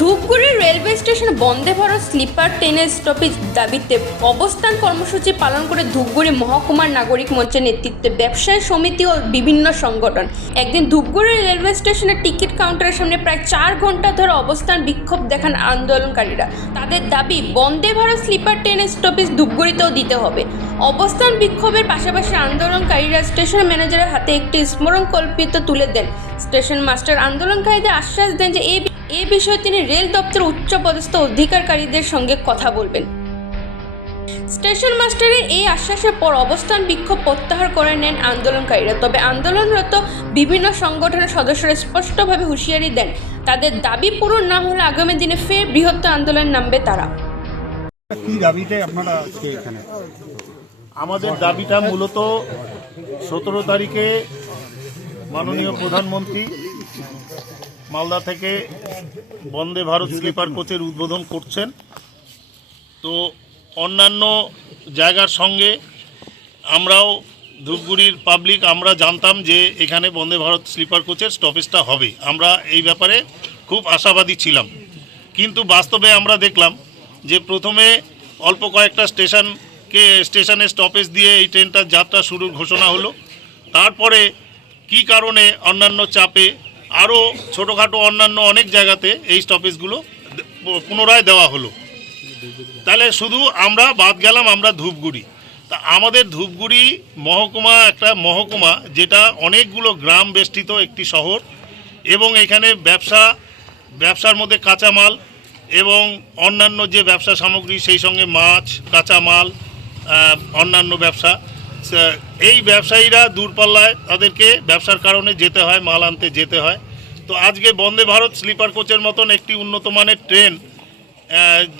Dhupguri railway station Vande Bharat sleeper ট্রেনের stoppage দাবিতে অবস্থান কর্মসূচি পালন করে ধূপগুড়ি মহকুমার নাগরিক মঞ্চের নেতৃত্বে ব্যবসায়ী সমিতি ও বিভিন্ন সংগঠন একদিন ধূপগুড়ি রেলওয়ে স্টেশনের টিকিট কাউন্টারের সামনে প্রায় 4 ঘন্টা ধরে অবস্থান বিক্ষোভ দেখান আন্দোলনকারীরা। তাদের দাবি বন্দে ভারত স্লিপার ট্রেনের স্টপেজ ধূপগুড়িতেও দিতে হবে। অবস্থান বিক্ষোভের পাশাপাশি আন্দোলনকারীরা স্টেশন ম্যানেজারের হাতে একটি স্মরণকল্পিত তুলে দেন। স্টেশন মাস্টার আন্দোলনকারীদের আশ্বাস দেন যে এই বিষয়ে তিনি রেল দপ্তরের উচ্চপদস্থ অধিকারীদের সঙ্গে কথা বলবেন। স্টেশন মাস্টারের এই আশ্বাসের পর অবস্থান বিক্ষোভ প্রত্যাহার করে নেন আন্দোলনকারীরা। তবে আন্দোলনরত বিভিন্ন সংগঠনের সদস্যরা স্পষ্টভাবে হুঁশিয়ারি দেন, তাদের দাবি পূরণ না হলে আগামী দিনে ফের বৃহত্তর আন্দোলনে নামবে তারা। কি দাবিতে আপনারা এখানে? আমাদের দাবিটা মূলত 17 তারিখে মাননীয় প্রধানমন্ত্রী মালদা থেকে বন্দে ভারত স্লিপার কোচের উদ্বোধন করছেন। তো অন্যান্য জায়গার সঙ্গে আমরাও ধূপগুড়ির পাবলিক আমরা জানতাম যে এখানে বন্দে ভারত স্লিপার কোচের স্টপেজটা হবে। আমরা এই ব্যাপারে খুব আশাবাদী ছিলাম, কিন্তু বাস্তবে আমরা দেখলাম যে প্রথমে অল্প কয়েকটা স্টেশনে স্টপেজ দিয়ে এই ট্রেনটার যাত্রা শুরুর ঘোষণা হলো। তারপরে কি কারণে অন্যান্য চাপে আরও ছোটোখাটো অন্যান্য অনেক জায়গাতে এই স্টপেজগুলো পুনরায় দেওয়া হলো। তাহলে শুধু আমরা বাদ গেলাম আমরা ধূপগুড়ি। তা আমাদের ধূপগুড়ি মহকুমা একটা মহকুমা যেটা অনেকগুলো গ্রাম বেষ্টিত একটি শহর, এবং এখানে ব্যবসার মধ্যে কাঁচামাল এবং অন্যান্য যে ব্যবসা সামগ্রী, সেই সঙ্গে মাছ, কাঁচামাল, অন্যান্য ব্যবসা, এই ব্যবসায়ীরা দূরপাল্লায় তাদেরকে ব্যবসার কারণে যেতে হয়, মাল আনতে যেতে হয়। তো আজকে বন্দে ভারত স্লিপার কোচের মতন একটি উন্নত মানের ট্রেন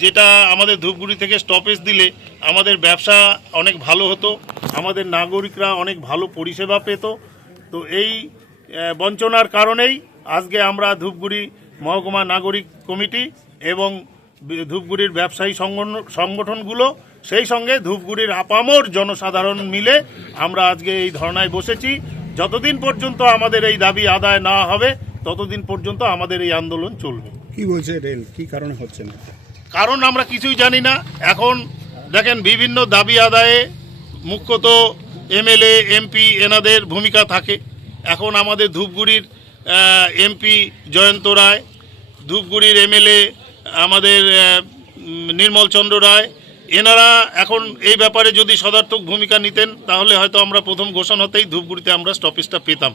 যেটা আমাদের ধূপগুড়ি থেকে স্টপেজ দিলে আমাদের ব্যবসা অনেক ভালো হতো, আমাদের নাগরিকরা অনেক ভালো পরিষেবা পেত। তো এই বঞ্চনার কারণেই আজকে আমরা ধূপগুড়ি মহকুমা নাগরিক কমিটি এবং ধূপগুড়ির ব্যবসায়ী সংগঠনগুলো, সেই সঙ্গে ধূপগুড়ির আপামর জনসাধারণ মিলে আমরা আজকে এই ধর্নায় বসেছি। যতদিন পর্যন্ত আমাদের এই দাবি আদায় না হবে ততদিন পর্যন্ত আমাদের এই আন্দোলন চলবে। কি বলছে রেল, কি কারণে হচ্ছে না? কারণ আমরা কিছুই জানি না। এখন দেখেন বিভিন্ন দাবি আদায়ে মুখ্যত এমএলএ এমপি এনাদের ভূমিকা থাকে। এখন আমাদের ধূপগুড়ির এমপি জয়ন্ত রায়, ধূপগুড়ির এমএলএ আমাদের নির্মল চন্দ্র রায়, এনারা এখন এই ব্যাপারে যদি সদর্থক ভূমিকা নিতেন তাহলে হয়তো আমরা প্রথম ঘোষণাতেই ধূপগুড়িতে আমরা স্টপেজটা পেতাম।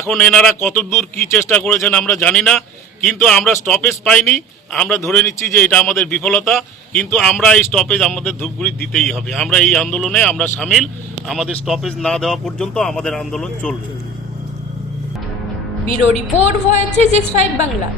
এখন এনারা কতদূর কি চেষ্টা করেছেন আমরা জানি না, কিন্তু আমরা স্টপেজ পাইনি। আমরা ধরে নিচ্ছি যে এটা আমাদের বিফলতা, কিন্তু আমরা এই স্টপেজ আমাদের ধূপগুড়ি দিতেই হবে। আমরা এই আন্দোলনে আমরা সামিল। আমাদের স্টপেজ না দেওয়া পর্যন্ত আমাদের আন্দোলন চলবে। Bureau report voice 365 Bangla.